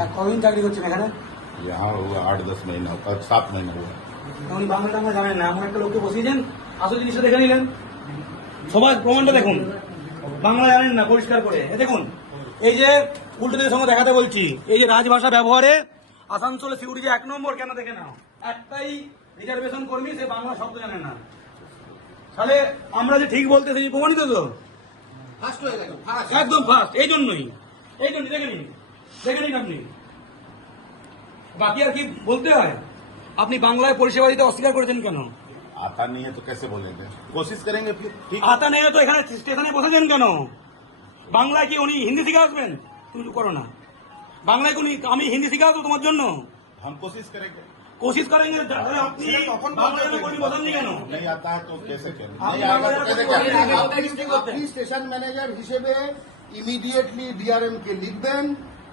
আর কদিন চাকরি করছেন এখানে यहाँ हुआ आठ दस महीना हुआ सात महीना हुआ উনি বাংলা টাংলা জানেন না এমন একটা লোককে বসিয়েছেন আসল জিনিসটা দেখে নিলেন সবাই প্রমাণটা দেখুন বাংলা জানেন না পরিষ্কার করে এ দেখুন এই যে উল্টোদের সঙ্গে দেখাতে বলছি এই যে রাজভাষা ব্যবহারে আসানসোলে সিউড়ি এক নম্বর কেন দেখে নাও একটাই রিজার্ভেশন কর্মী সে বাংলা শব্দ জানে না তাহলে আমরা যে ঠিক বলতে সেই প্রমাণিত তো ফার্স্ট হয়ে গেছে ফার্স্ট একদম ফার্স্ট এই জন্যই এই জন্য দেখে নিন দেখে নিন আপনি বাকি আর কি বলতে হয় আপনি বাংলায় পরিষেবা দিতে অস্বীকার করেছেন কেন आता नहीं है तो कैसे बोलेंगे कोशिश करेंगे फिर ठीक আতা নেই তো এখানে স্টেশনে বসেছেন কেন বাংলায় কি উনি হিন্দি শিখে আসবেন তুমি চুপ করো না বাংলায় কি উনি আমি হিন্দি শিখে আসবো তোমার জন্য हम कोशिश करेंगे কোশিশ করেন তাহলে আপনি বাংলায় কোনি বসেননি কেন नहीं आता है तो कैसे करें आप नहीं आएगा तो कैसे बांग्ला करें में- আপনি আপনি স্টেশন ম্যানেজার হিসেবে ইমিডিয়েটলি ডিআরএম কে লিখবেন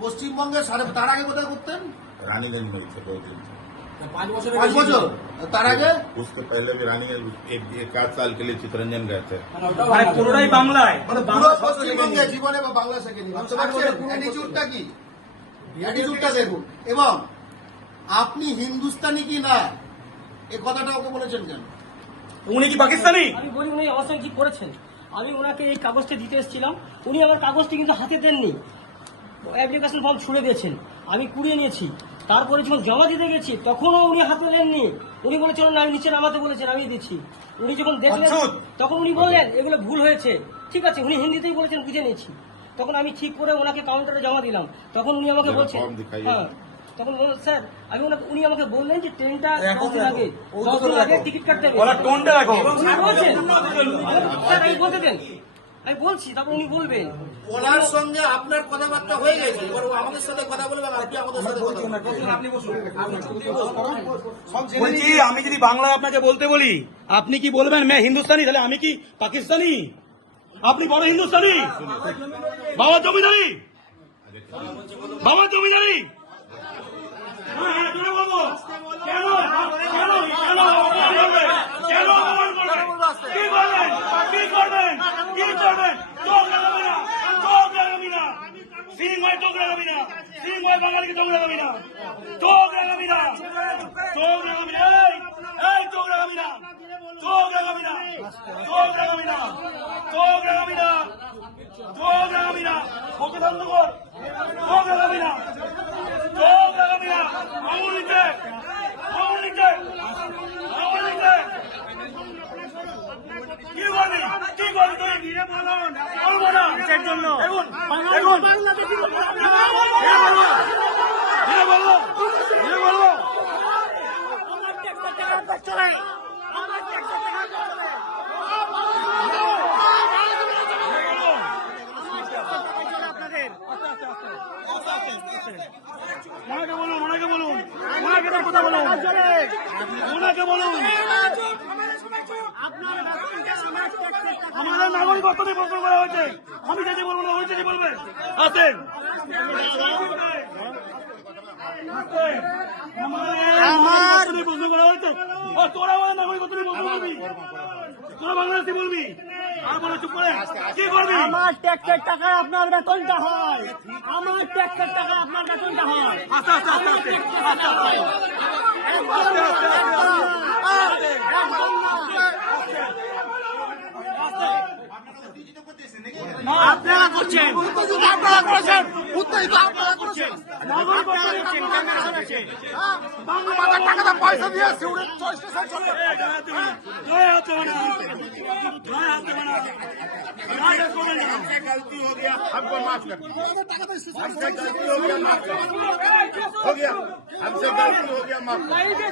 পশ্চিমবঙ্গে সাড়ে তার আগে কোথায় করতেন रानीगंज में ही थे दो दिन পাঁচ বছর পাঁচ বছর তার আগে उसके पहले भी रानीगंज एक एक आध साल के लिए चितरंजन गए थे মানে পুরোটাই বাংলায় মানে পুরো পশ্চিমবঙ্গে জীবনে বা বাংলা শেখেনি বুঝতে পারছেন অ্যাটিচিউডটা কি অ্যাটিচিউডটা দেখুন এবং আপনি হিন্দুস্তানি কি না এ কথাটা ওকে বলেছেন কেন উনি কি পাকিস্তানি আমি বলি উনি অবশ্যই কি করেছেন আমি ওনাকে এই কাগজটা দিতে এসেছিলাম উনি আমার কাগজটি কিন্তু হাতে দেননি অ্যাপ্লিকেশন ফর্ম ছুড়ে দিয়েছেন। আমি কুড়িয়ে নিয়েছি। তারপরে যখন জমা দিতে গেছি তখনও উনি হাতে দেননি উনি বলেছিলেন আমি নিচে নামাতে বলেছেন আমি দিচ্ছি। উনি যখন দেখলেন তখন উনি বললেন এগুলো ভুল হয়েছে। ঠিক আছে উনি হিন্দিতেই বলেছেন বুঝে নিয়েছি। তখন আমি ঠিক করে ওনাকে কাউন্টারে জমা দিলাম। তখন উনি আমাকে বলছেন হ্যাঁ তখন বললেন স্যার আমি উনি আমাকে বললেন যে ট্রেনটা এখন দশ দিন আগে দশ দিন আগে টিকিট কাটতে হবে। টোনটা দেখো। বলছেন স্যার আমি বলতে দেন আমি বলছি তারপর উনি বলবেন। ওনার সঙ্গে আপনার কথাবার্তা হয়ে গেছে। এবার ও আমাদের সাথে কথা বলবেন আপনি আমাদের সাথে কথা বলবেন। আপনি বসুন। বলছি আমি যদি বাংলায় আপনাকে বলতে বলি আপনি কি বলবেন মে হিন্দুস্তানি তাহলে আমি কি পাকিস্তানি? আপনি বড় হিন্দুস্তানি। বাবা জমিদারি। বাবা জমিদারি। হ্যাঁ, হ্যাঁ, বলব। কেন? কেন? কেন অপমান করবেন? কেন অপমান করবেন? কি করবেন? কি করবেন? কি করবেন? চোখ লাগাবি না, চোখ লাগাবি না। সিং হয় চোখ লাগাবি না। সিং বাঙালিকে চোখ না। চোখ লাগাবি না। চোখ লাগাবি না। এই, চোখ লাগাবি না। চোখ লাগাবি না। চোখ লাগাবি না। চোখ লাগাবি না। চোখ লাগাবি না। ওকে বন্ধ কর। চোখ লাগাবি না। চোখ লাগাবি না। নিচে। আঙুল নিচে। কি করবি? কি করবি তুই? বলব না। দেখুন, দেখুন। ধীরে বলব। ধীরে বলব। ওনাকে বলুন ওনাকে বলুন। ওনাকে তো কথা বলুন। ওনাকে বলুন। আমাদের নাগরিকত্ব নিয়ে প্রশ্ন করা হয়েছে। আমি যেতে বলব না ওই যেতে বলবেন। আসেন। আমার প্রশ্ন করা হয়েছে তোরা আমাদের নাগরিকত্ব নিয়ে প্রশ্ন তোরা বাংলাদেশি বলবি আর বলে চুপ করে কি করবি আমার ট্যাক্সের টাকায় আপনার বেতনটা হয়। আমার ট্যাক্সের টাকায় আপনার বেতনটা হয়। আস্তে আস্তে আস্তে আস্তে। আস্তে আস্তে আপনারা করছেন। আপনারা করেছেন। উত্তরিত আপনারা করছেন বাংলা টাকাটা পয়সা দিয়ে জয় হাতে বানা জয় হাতে বানা রাজা করবেন না गलती हो गया हमको माफ कर दीजिए हमसे गलती हो गया माफ कर दीजिए हो गया हमसे गलती हो गया माफ कर दीजिए।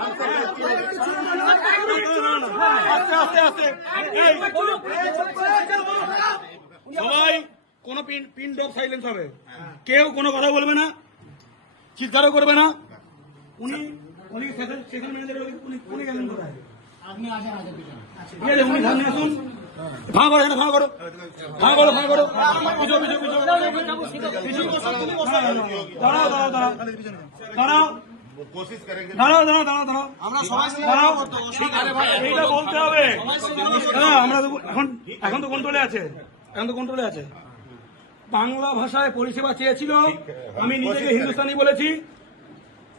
हमसे गलती हो गया আস্তে আস্তে আস্তে এই, সবাই কোনো পিন ডপ সাইলেন্স হবে। কেউ কোনো কথা বলবে না চিৎকারও করবে না। উনি উনি সেশন ম্যানেজার উনি উনি গেলেন কোথায়? ঠিক আছে করো করো। করো পিছো দাঁড়াও দাঁড়াও দাঁড়াও দাঁড়াও দাঁড়াও দাঁড়াও। বলতে হবে। হ্যাঁ আমরা এখন এখন তো কন্ট্রোলে আছে। এখন তো কন্ট্রোলে আছে। বাংলা ভাষায় পরিষেবা চেয়েছিল। আমি নিজেকে হিন্দুস্তানি বলেছি।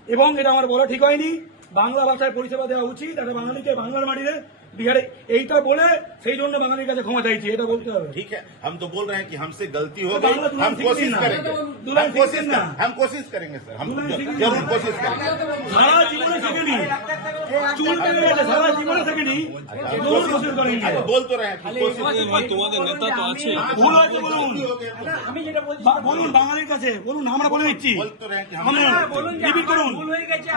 এবং এটা আমার বলা ঠিক হয়নি। বাংলা ভাষায় পরিষেবা দেওয়া উচিত। একটা বাঙালিকে বাংলার মাটিতে बिहार এইটা বলে সেই জন্য বাঙালির কাছে ক্ষমা চাইছি এটা বলতে হবে। ঠিক है हम तो बोल रहे हैं कि हमसे गलती हो गई हम कोशिश करेंगे। हम कोशिश हम कोशिश करेंगे सर हम जरूर कोशिश करेंगे। সারা জীবনে শিখিনি চুল টেনে গেছে সারা জীবনে শিখিনি জরুর কোশিশ করেंगे বল তো रहे हैं कोशिश তোমাদের নেতা তো আছে ভুল হয়েছে বলুন আমি যেটা বলছি বলুন বাঙালির কাছে বলুন আমরা বলে দিচ্ছি। বল তো रहे हैं আমরা বলুন রিপিট করুন। ভুল হয়ে গেছে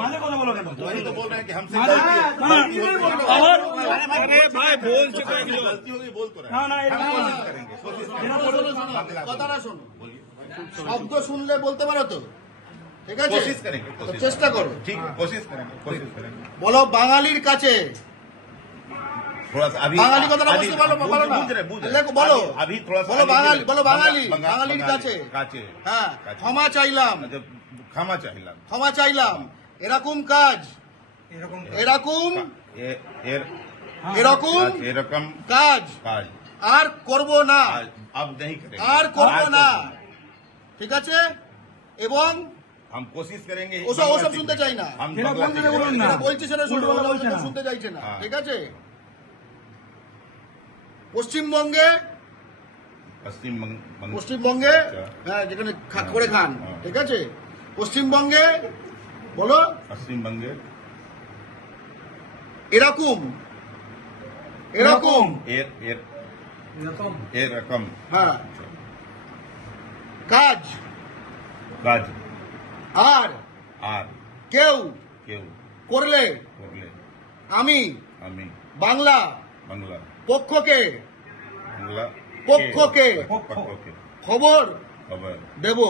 মানে কথা বলো কেন? তো বল रहे हैं कि हमसे गलती हो। না, আবার भाई बोल चुका है गलती होगी बोल तो रहे না हैं না এটা हम कोशिश करेंगे कोशिश करेंगे কথাটা শোনো শব্দ শুনলে বলতে পারো তো ঠিক আছে कोशिश करेंगे তো कोशिश চেষ্টা করো ठीक है कोशिश करेंगे कोशिश करेंगे বলো বাঙালির কাছে थोड़ा सा अभी বাঙালি কথাটা अभी- বুঝতে পারো बूझ- বলো না बूझ रहे बूझ रहे লেখো, বলো अभी- अभी थोड़ा सा বলো आगे বাঙালি गिरे। বলো বাঙালি बंगा- বাঙালির बंगाली, কাছে काचे হ্যাঁ কাছে। ক্ষমা চাইলাম जब क्षमा चाहिए ক্ষমা চাইলাম এরকম কাজ এরকম ए- एर- এরকম आज एरकम কাজ काज আর করব না आज अब नहीं करेंगे আর করব आज না करबो ঠিক আছে এবং हम कोशिश करेंगे ওসব बांग्ला ওসব सीखने শুনতে की। চাই না हम যেটা बांग्ला বলতে सीखने বলুন की। না। যেটা বলছে সেটা শুনতে উল্টোপাল্টা বলছে না। শুনতে চাইছে না হ্যাঁ। ঠিক আছে পশ্চিমবঙ্গে पश्चिम बंग- बंग- পশ্চিমবঙ্গে আচ্ছা। হ্যাঁ যেখানে খা- করে খান হ্যাঁ। ঠিক আছে পশ্চিমবঙ্গে বলো पश्चिम এরকম। এরকম। এর এরকম। এরকম। হ্যাঁ। কাজ। কাজ। আর। আর। কেউ। কেউ। করলে। করলে। আমি। আমি। বাংলা। বাংলা। পক্ষকে। বাংলা। পক্ষকে। পক্ষকে। খবর। খবর। দেব।